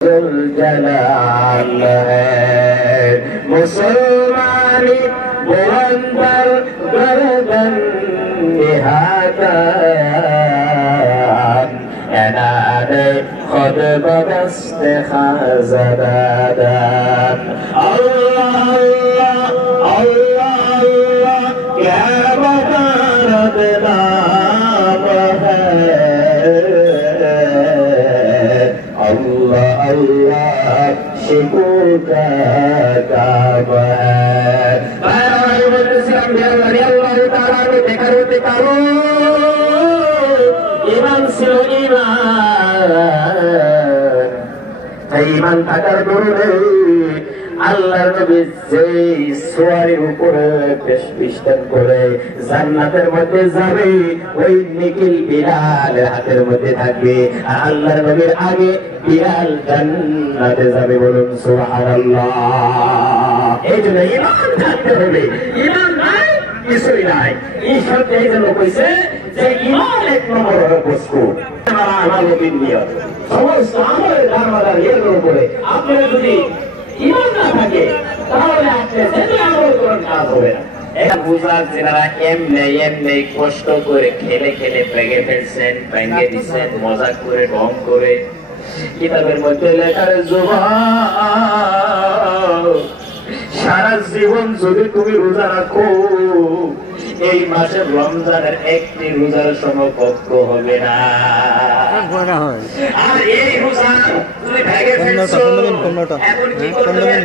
जलाल है मुसलमानी बुलंदर गर्दन निहाता एनादे खुद बदस्त खाज़दादान अल्लाह अल्लाह अल्लाह अल्लाह क्या बकारत नाम है अल्लाह अल्लाह शुक्र का काम है। ईमान ছিল ঈমান থাকার কারণে আল্লাহর নবী যেই সোয়ারের উপরে বেশবিস্তার করে জান্নাতের মধ্যে যাবে ওই নিখিল বিলালের হাতের মধ্যে থাকবে আর আল্লাহর নবীর আগে বিলাল জান্নাতে যাবে বলুন সুবহানাল্লাহ। এই জন্য ঈমান থাকতে হবে, ঈমান নাই কিছুই নাই। এই শব্দ এই জন্য কইছে যে ঈমান এক নম্বর বস্তু। আমার নবীর নিয়ত সমস্ত আমলের দারোয়ার এর উপরে আপনারা যদি ঈমান না থাকে তাহলে আপনি যেটা আমল করেন কাজ হবে না। বুঝার যারা এমনি কষ্ট করে খেলে খেলে ভেঙে ফেলছেন, ভেঙে দিচ্ছেন, মজা করে রং করে কিতাবের মধ্যে লেখার জবাব সারা জীবন যদি তুমি রোজা রাখো এই মাসের রমজানের একটি রোজার সমকক্ষ হবে না। আর এই রোজা তুমি ভেঙে ফেলছো এখন কি করতে হবে?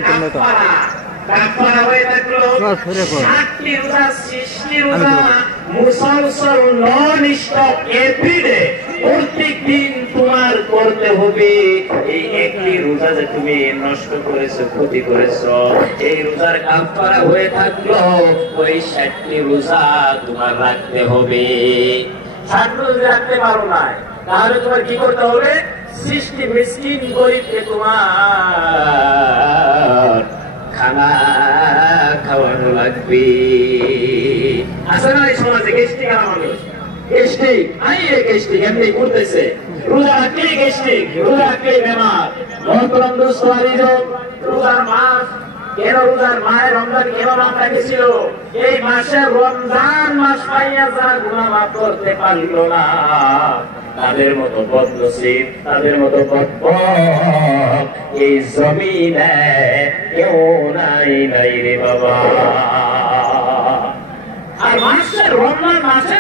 কাফারা হয়ে থাকলো 60টি রোজা 60টি রোজা মুসলসল নন স্টপ এভরিডে প্রত্যেকদিন তোমার করতে হবে। এই একটি রোজা যে তুমি নষ্ট করেছো, ক্ষতি করেছো, এই রোজার কাফারা হয়ে থাকলো ওই 60টি রোজা তোমার রাখতে হবে। 60 রোজা রাখতে পারো না তাহলে তোমার কি করতে হবে? 60টি মিসকিন গরিবকে তোমার খানা খাওয়ানো লাগবে। আসলে এই সমাজে গেস্টিক মানুষ গেস্টিক আইয়ে গেস্টিক এমনি করতেছে রোজা রাখলেই গেস্টিক, রোজা রাখলেই বেমার। মহতরম দোস্ত রোজার মাস কেন, রোজার মায়ের রমজান কেন নাম রেখেছিল? এই মাসে রমজান মাস পাইয়া যারা গুনাহ মাফ করতে পারল না তাদের মতো বদনসিব, তাদের মতো বদবখ এই জমিনে কেউ নাই রে বাবা। আর মাসের রমজান মাসে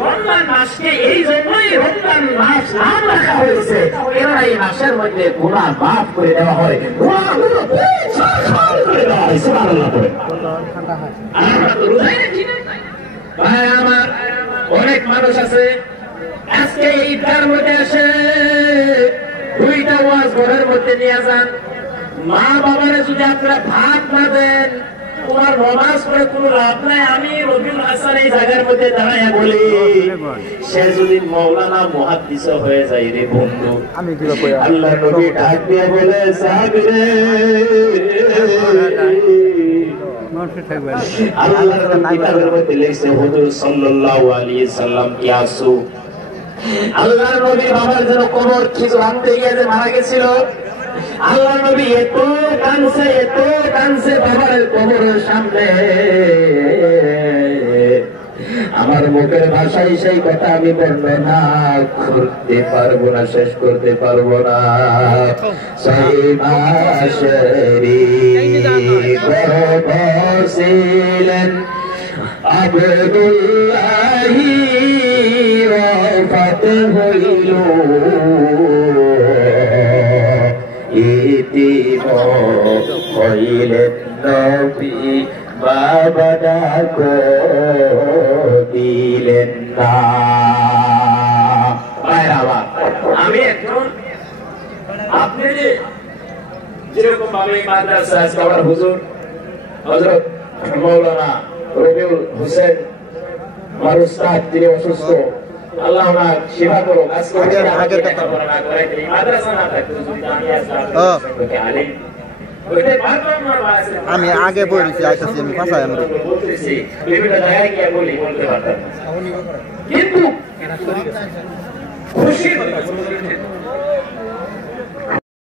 রমজান মাসকে এই জন্যই রমজান মাস নাম রাখা হয়েছে। এরা এই মাসের মধ্যে গুনাহ মাফ করে দেওয়া হয়, গুনাহগুলো করে দেওয়া হয়। সুবহানাল্লাহ বলে আমরা তো রোজাই রাখি না ভাই আমার। অনেক মানুষ আছে আজকে ঈদগার মধ্যে আসে 2টা ওয়াজ ঘরের মধ্যে নিয়ে যান। মা বাবারে যদি আপনারা ভাত না দেন তোমার নামাজ পড়ে কোনো লাভ নাই। আমি রবিউল হাসান এই জায়গার মধ্যে দাঁড়াইয়া বলি সে যদি মৌলানা মুহাদ্দিস হয়ে যায় রে বন্ধু, আল্লাহ নবী ডাক দিয়ে বলে সাহাবীরে আল্লাহর কিতাবের মধ্যে লেখছে হুজুর সাল্লাল্লাহু আলাইহি সাল্লাম কি আসু আল্লাহর নবীর বাবার যেন কবর খিচুড়ি আনতে গিয়ে যে মারা গেছিল। আল্লাহ নবী এত কাঁদছে বাবার কবরের সামনে। আমার মুখের ভাষায় সেই কথা আমি বর্ণনা করতে পারবো না, শেষ করতে পারবো না। সেই মাসেরই বসিলেন আব্দুল্লাহি ওয়াফাত হইল ইতিম হইলেন নবী বাবা ডাক দিলেন না। আমি এখন আপনি যেরকম ভাবে মাদ্রাসা আজকে আমার হুজুর হযরত মাওলানা রবিউল হোসেন আমার উস্তাদ তিনি অসুস্থ, আল্লাহ ওনার সেবা করুক। আজকে আগের কথা বলা না করে মাদ্রাসা না থাকতো যদি আমি আজকে আলিম আমি আগে বলেছি আইতাছি আমি ভাষায় আমরা বলতেছি বিভিন্ন জায়গায় গিয়ে বলতে পারতাম কিন্তু খুশি